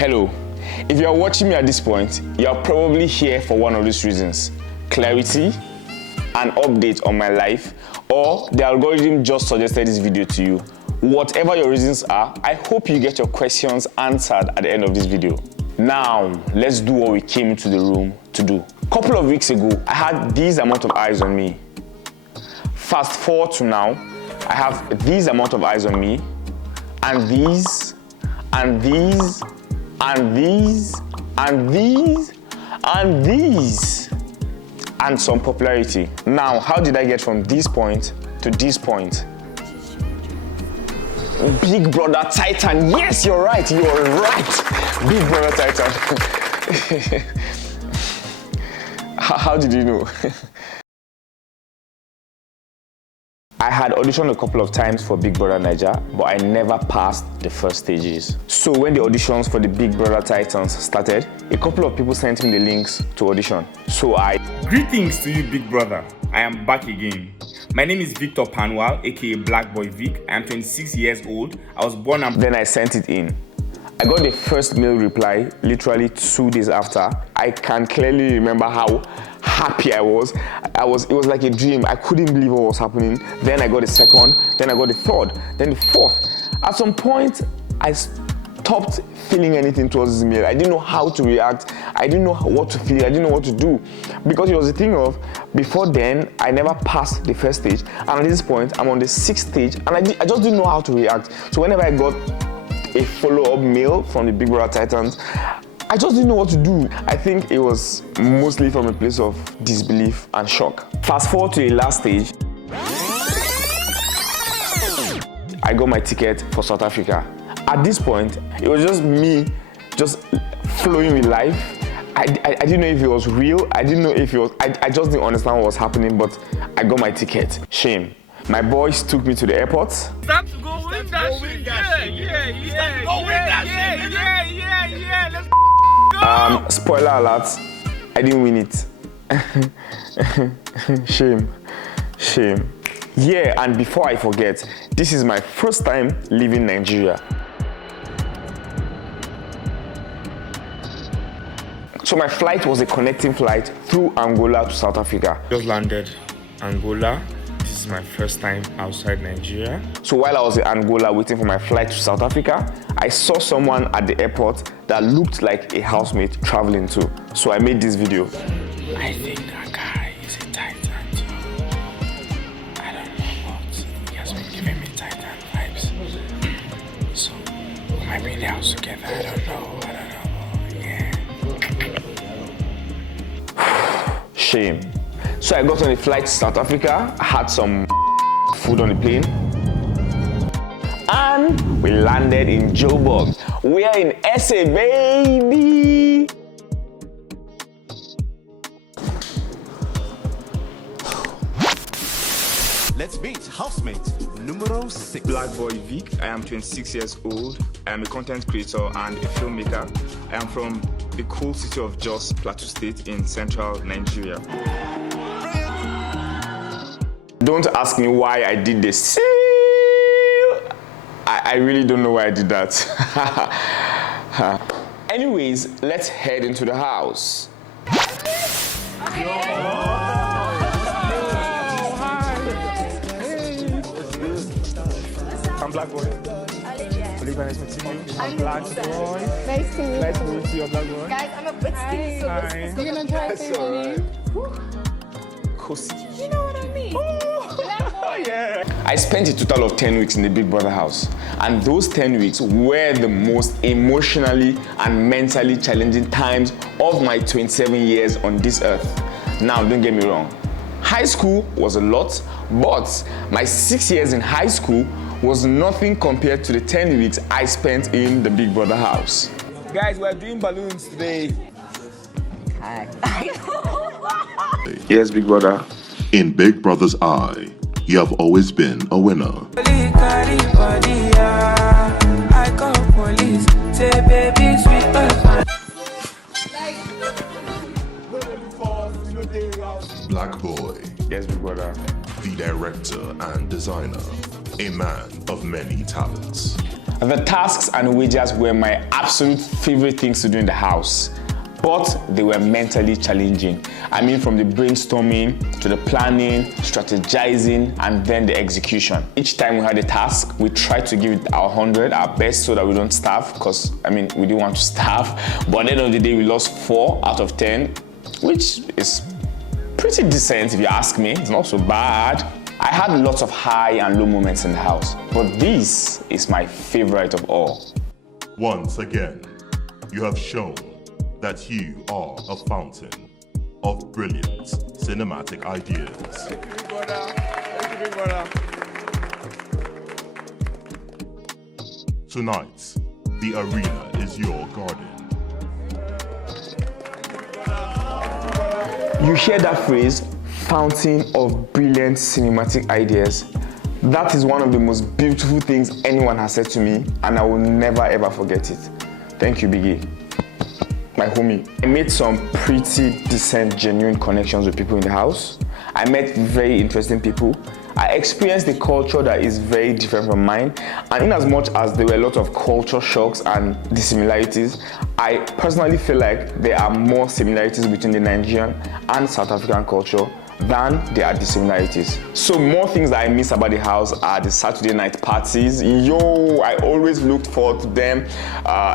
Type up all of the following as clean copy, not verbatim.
Hello. If you are watching me at this point, you are probably here for one of these reasons: clarity, an update on my life, or the algorithm just suggested this video to you. Whatever your reasons are, I hope you get your questions answered at the end of this video. Now, let's do what we came into the room to do. A couple of weeks ago, I had these amount of eyes on me. Fast forward to now, I have these amount of eyes on me, and these, and these, and these, and these, and these, and some popularity. Now, how did I get from this point to this point? Big Brother Titan. Yes, you're right. You're right. Big Brother Titan. How did you know? I had auditioned a couple of times for Big Brother Naija, but I never passed the first stages. So when the auditions for the Big Brother Titans started, a couple of people sent me the links to audition. So Greetings to you, Big Brother. I am back again. My name is Victor Panwal, aka Blaqboi Vic. I am 26 years old. I was born and then I sent it in. I got the first mail reply literally 2 days after. I can clearly remember how happy I was. It was like a dream. I couldn't believe what was happening. Then I got the second, then I got the third, then the fourth. At some point, I stopped feeling anything towards this mail. I didn't know how to react. I didn't know what to feel. I didn't know what to do. Because it was a thing of, before then, I never passed the first stage. And at this point, I'm on the 6th stage, and I just didn't know how to react. So whenever I got a follow-up mail from the Big Brother Titans, I just didn't know what to do. I think it was mostly from a place of disbelief and shock. Fast forward to the last stage, I got my ticket for South Africa. At this point, it was just me just flowing with life. I didn't know if it was real. I didn't know if it was, I just didn't understand what was happening, but I got my ticket. Shame. My boys took me to the airport. time to go win that shit. Yeah. Let's go. Spoiler alert, I didn't win it. Shame. Yeah, and before I forget, this is my first time leaving Nigeria. So my flight was a connecting flight through Angola to South Africa. Just landed Angola. This is my first time outside Nigeria. So while I was in Angola waiting for my flight to South Africa, I saw someone at the airport that looked like a housemate traveling too. So I made this video. I think that guy is a Titan too. I don't know what. He has been giving me Titan vibes. So we might be in the house together. I don't know. Yeah. Shame. So I got on a flight to South Africa, I had some food on the plane, and we landed in Joburg. We are in SA, baby! Let's meet housemate numero 6. Blaqboi Vic. I am 26 years old. I am a content creator and a filmmaker. I am from the cool city of Jos, Plateau State in central Nigeria. Don't ask me why I did this. I really don't know why I did that. Anyways, let's head into the house. I'm Blaqboi. Olivia, nice to meet you. I'm Blaqboi. Nice to meet you. Nice to meet you, Blaqboi. Guys, I'm a bit skinny, so Hi. you're gonna try to say my name. Cozy. You know what I mean? Yeah. I spent a total of 10 weeks in the Big Brother house, and those 10 weeks were the most emotionally and mentally challenging times of my 27 years on this earth. Now, don't get me wrong. High school was a lot, but my 6 years in high school was nothing compared to the 10 weeks I spent in the Big Brother house. Guys, we're doing balloons today. Hi. Yes, Big Brother. In Big Brother's eye, you have always been a winner. Blaqboi, Yes, Big Brother. the director and designer, a man of many talents. The tasks and wagers were my absolute favorite things to do in the house, but they were mentally challenging. I mean, from the brainstorming to the planning, strategizing, and then the execution. Each time we had a task, we tried to give it our 100, our best, so that we don't starve, because I mean, we didn't want to starve. But at the end of the day, we lost 4 out of 10, which is pretty decent if you ask me. It's not so bad. I had lots of high and low moments in the house, but this is my favorite of all. Once again, you have shown that you are a fountain of brilliant cinematic ideas. Thank you, brother. Thank you, brother. Tonight, the arena is your garden. You hear that phrase, fountain of brilliant cinematic ideas? That is one of the most beautiful things anyone has said to me, and I will never ever forget it. Thank you, Biggie. My homie. I made some pretty decent, genuine connections with people in the house. I met very interesting people. I experienced a culture that is very different from mine, and in as much as there were a lot of culture shocks and dissimilarities, I personally feel like there are more similarities between the Nigerian and South African culture than there are dissimilarities. So more things that I miss about the house are the Saturday night parties. Yo, I always looked forward to them,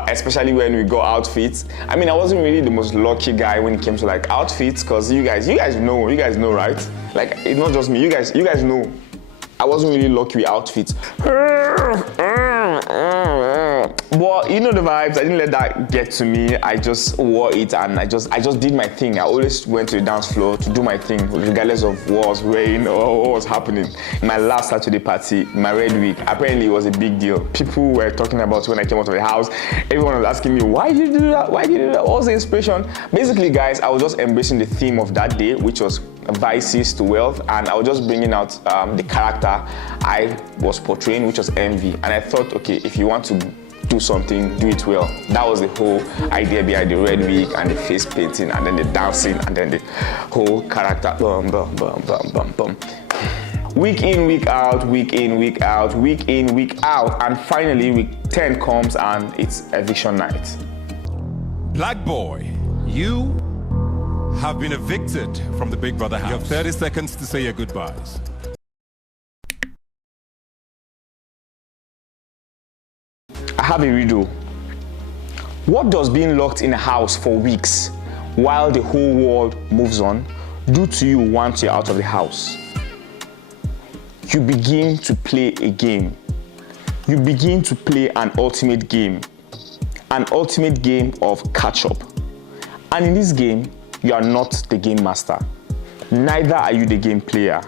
especially when we got outfits. I mean, I wasn't really the most lucky guy when it came to like outfits, because you guys know, right? Like, it's not just me, you guys know. I wasn't really lucky with outfits. But you know the vibes, I didn't let that get to me. I just wore it and I just did my thing. I always went to the dance floor to do my thing, regardless of what was wearing or what was happening. My last Saturday party, my red week, apparently it was a big deal. People were talking about when I came out of the house. Everyone was asking me, why did you do that? Why did you do that? What was the inspiration? Basically, guys, I was just embracing the theme of that day, which was vices to wealth, and I was just bringing out the character I was portraying, which was envy. And I thought, okay, if you want to do something, do it well. That was the whole idea behind the red wig and the face painting and then the dancing and then the whole character. Bum, bum, bum, bum, bum, bum. Week in, week out, week in, week out, week in, week out, and finally week 10 comes and it's eviction night. Blaqboi, you have been evicted from the Big Brother house. You have 30 seconds to say your goodbyes. I have a riddle. What does being locked in a house for weeks while the whole world moves on do to you once you're out of the house? You begin to play a game. You begin to play an ultimate game of catch-up. And in this game, you are not the game master. Neither are you the game player,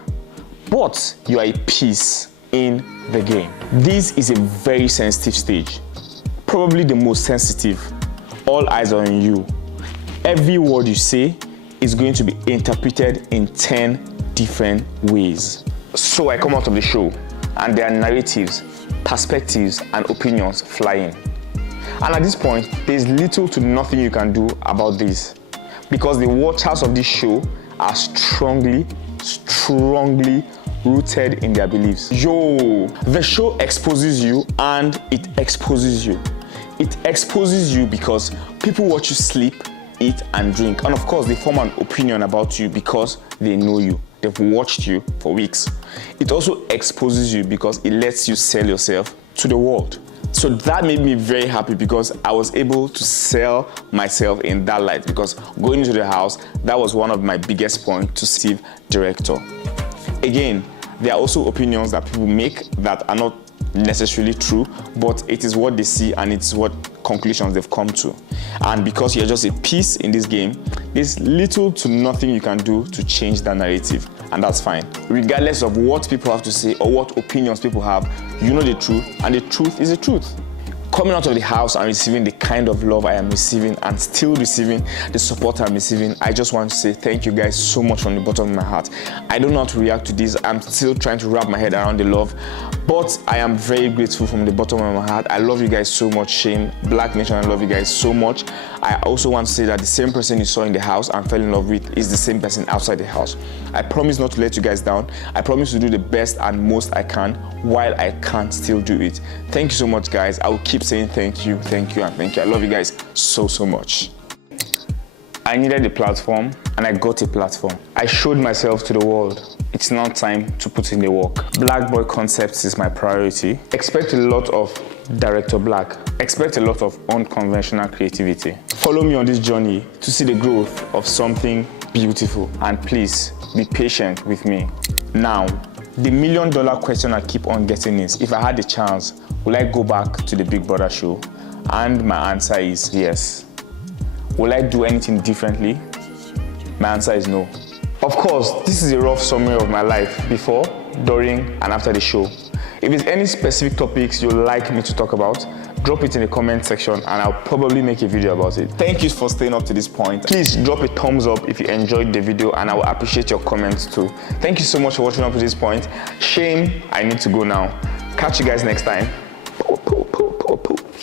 but you are a piece in the game. This is a very sensitive stage, probably the most sensitive. All eyes are on you. Every word you say is going to be interpreted in 10 different ways. So I come out of the show and there are narratives, perspectives, and opinions flying. And at this point, there's little to nothing you can do about this, because the watchers of this show are strongly rooted in their beliefs. Yo, the show exposes you and it exposes you. It exposes you because people watch you sleep, eat, and drink. And of course, they form an opinion about you because they know you. They've watched you for weeks. It also exposes you because it lets you sell yourself to the world. So that made me very happy because I was able to sell myself in that light, because going into the house, that was one of my biggest points to Steve, director. Again, there are also opinions that people make that are not necessarily true, but it is what they see and it's what conclusions they've come to. And because you're just a piece in this game, there's little to nothing you can do to change that narrative, and that's fine. Regardless of what people have to say or what opinions people have, you know the truth, and the truth is the truth. coming out of the house and receiving the kind of love I am receiving and still receiving the support I'm receiving, I just want to say thank you guys so much from the bottom of my heart. I don't know how to react to this. I'm still trying to wrap my head around the love, but I am very grateful from the bottom of my heart. I love you guys so much. Shame, Black Nation, I love you guys so much. I also want to say that the same person you saw in the house and fell in love with is the same person outside the house. I promise not to let you guys down. I promise to do the best and most I can while I can still do it. Thank you so much, guys. I will keep saying thank you, and thank you. I love you guys so much. I needed a platform and I got a platform. I showed myself to the world. It's now time to put in the work. Blaqboi concepts is my priority. Expect a lot of Director Black. Expect a lot of unconventional creativity. Follow me on this journey to see the growth of something beautiful. And please be patient with me. Now, the $1 million question I keep on getting is, if I had the chance, will I go back to the Big Brother show? And my answer is yes. Will I do anything differently? My answer is no. Of course, this is a rough summary of my life before, during, and after the show. If there's any specific topics you'd like me to talk about, drop it in the comment section and I'll probably make a video about it. Thank you for staying up to this point. Please drop a thumbs up if you enjoyed the video and I will appreciate your comments too. Thank you so much for watching up to this point. Shame, I need to go now. Catch you guys next time.